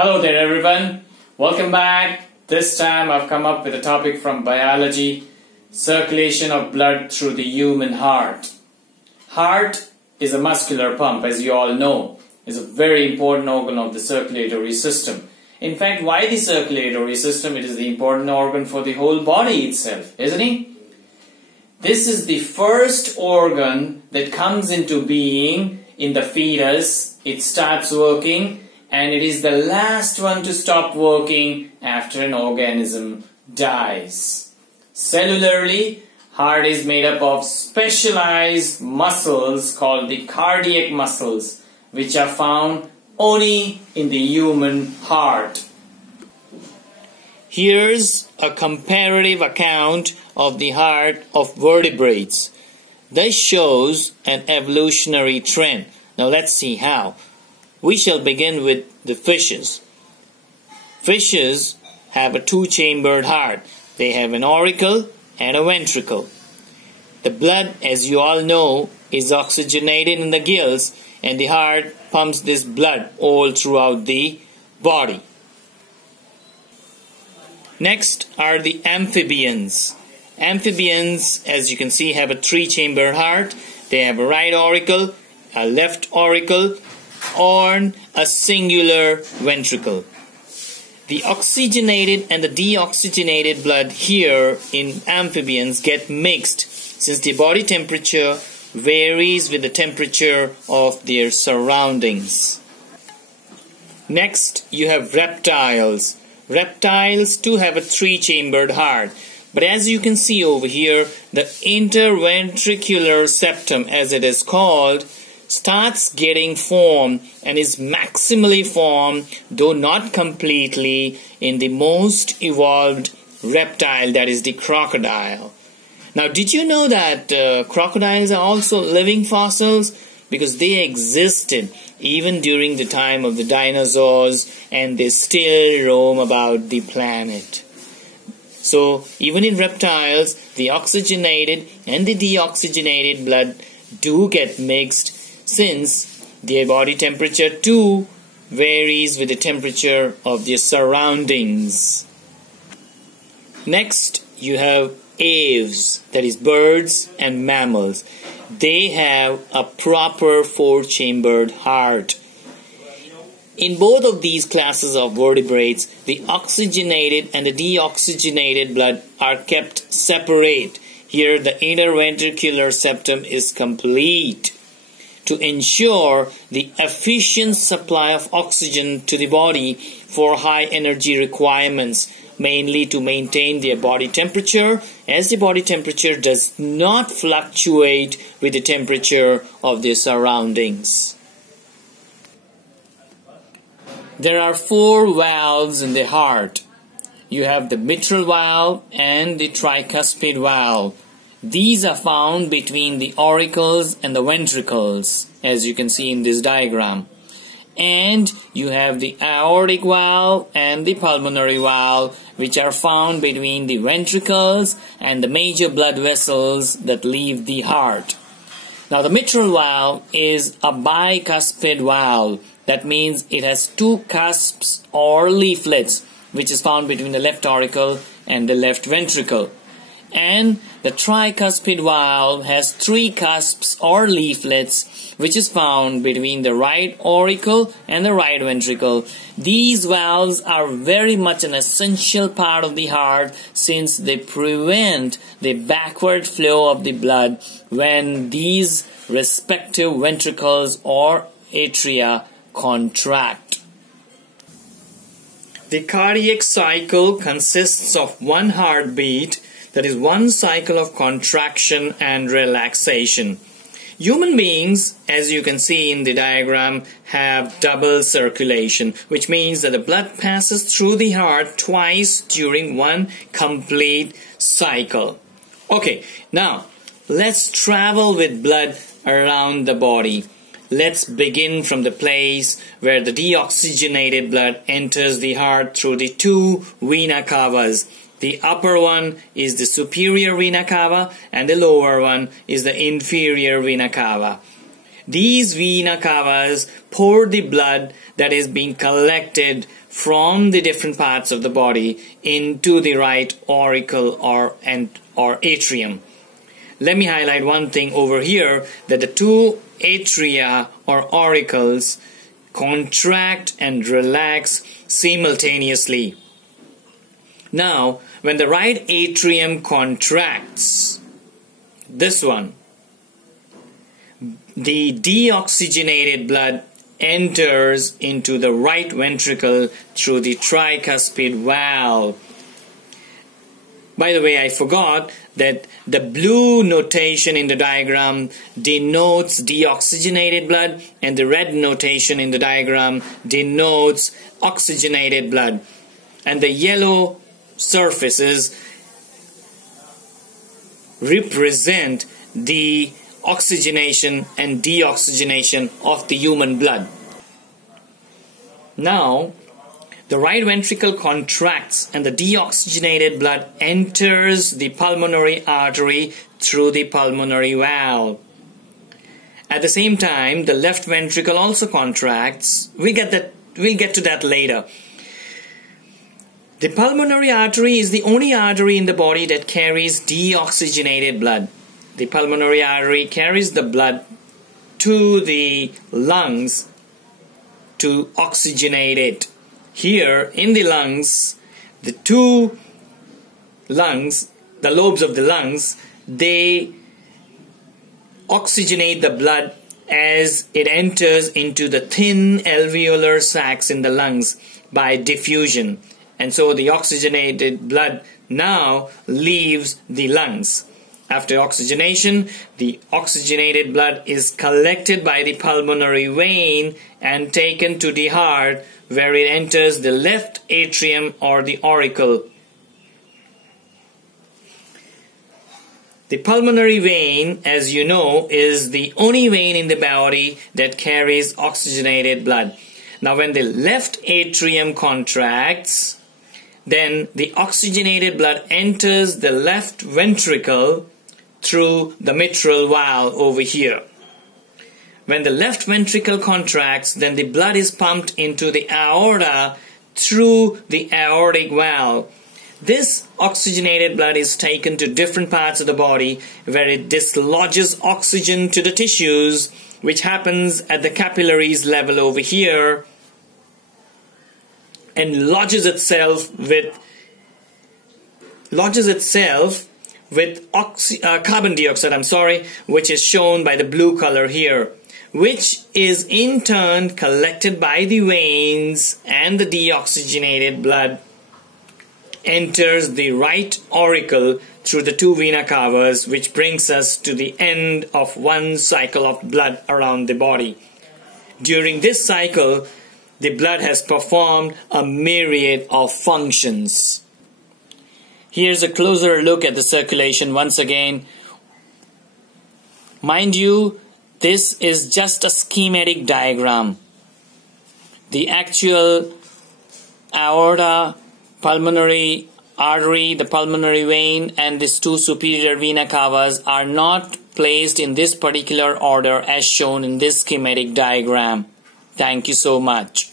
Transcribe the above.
Hello there everyone, welcome back. This time I've come up with a topic from biology, circulation of blood through the human heart. Heart is a muscular pump, as you all know. It's a very important organ of the circulatory system. In fact, why the circulatory system? It is the important organ for the whole body itself, isn't it? This is the first organ that comes into being in the fetus. It starts working, and it is the last one to stop working after an organism dies. Cellularly, heart is made up of specialized muscles called the cardiac muscles, which are found only in the human heart. Here's a comparative account of the heart of vertebrates. This shows an evolutionary trend. Now let's see how. We shall begin with the fishes. Fishes have a two-chambered heart. They have an auricle and a ventricle. The blood, as you all know, is oxygenated in the gills, and the heart pumps this blood all throughout the body. Next are the amphibians. Amphibians, as you can see, have a three-chambered heart. They have a right auricle, a left auricle, or a singular ventricle. The oxygenated and the deoxygenated blood here in amphibians get mixed since the body temperature varies with the temperature of their surroundings. Next, you have reptiles. Reptiles too have a three-chambered heart. But as you can see over here, the interventricular septum, as it is called, starts getting formed and is maximally formed, though not completely, in the most evolved reptile, that is the crocodile. Now, did you know that crocodiles are also living fossils? Because they existed even during the time of the dinosaurs, and they still roam about the planet. So, even in reptiles, the oxygenated and the deoxygenated blood do get mixed, since their body temperature too varies with the temperature of their surroundings. Next, you have aves, that is birds and mammals. They have a proper four-chambered heart. In both of these classes of vertebrates, the oxygenated and the deoxygenated blood are kept separate. Here, the interventricular septum is complete to ensure the efficient supply of oxygen to the body for high energy requirements, mainly to maintain their body temperature, as the body temperature does not fluctuate with the temperature of their surroundings. There are four valves in the heart. You have the mitral valve and the tricuspid valve. These are found between the auricles and the ventricles, as you can see in this diagram. And you have the aortic valve and the pulmonary valve, which are found between the ventricles and the major blood vessels that leave the heart. Now, the mitral valve is a bicuspid valve. That means it has two cusps or leaflets, which is found between the left auricle and the left ventricle. And the tricuspid valve has three cusps or leaflets, which is found between the right auricle and the right ventricle. These valves are very much an essential part of the heart, since they prevent the backward flow of the blood when these respective ventricles or atria contract. The cardiac cycle consists of one heartbeat, that is one cycle of contraction and relaxation. Human beings, as you can see in the diagram, have double circulation, which means that the blood passes through the heart twice during one complete cycle. Okay, now let's travel with blood around the body. Let's begin from the place where the deoxygenated blood enters the heart through the two vena cavas. The upper one is the superior vena cava and the lower one is the inferior vena cava. these vena cavas pour the blood that is being collected from the different parts of the body into the right auricle or atrium. Let me highlight one thing over here, that the two atria or auricles contract and relax simultaneously. Now, when the right atrium contracts, this one, the deoxygenated blood enters into the right ventricle through the tricuspid valve. By the way, I forgot that the blue notation in the diagram denotes deoxygenated blood and the red notation in the diagram denotes oxygenated blood. And the yellow surfaces represent the oxygenation and deoxygenation of the human blood. Now, the right ventricle contracts and the deoxygenated blood enters the pulmonary artery through the pulmonary valve. At the same time, the left ventricle also contracts. We'll get to that later. The pulmonary artery is the only artery in the body that carries deoxygenated blood. The pulmonary artery carries the blood to the lungs to oxygenate it. Here in the lungs, the two lungs, the lobes of the lungs, they oxygenate the blood as it enters into the thin alveolar sacs in the lungs by diffusion. And so the oxygenated blood now leaves the lungs. After oxygenation, the oxygenated blood is collected by the pulmonary vein and taken to the heart, where it enters the left atrium or the auricle. The pulmonary vein, as you know, is the only vein in the body that carries oxygenated blood. Now, when the left atrium contracts, then the oxygenated blood enters the left ventricle through the mitral valve over here. When the left ventricle contracts, then the blood is pumped into the aorta through the aortic valve. This oxygenated blood is taken to different parts of the body where it dislodges oxygen to the tissues, which happens at the capillaries level over here, and lodges itself with carbon dioxide, which is shown by the blue color here, which is in turn collected by the veins, and the deoxygenated blood enters the right auricle through the two vena cavas, which brings us to the end of one cycle of blood around the body. During this cycle, the blood has performed a myriad of functions. Here's a closer look at the circulation once again. Mind you, this is just a schematic diagram. The actual aorta, pulmonary artery, the pulmonary vein, and these two superior vena cavas are not placed in this particular order as shown in this schematic diagram. Thank you so much.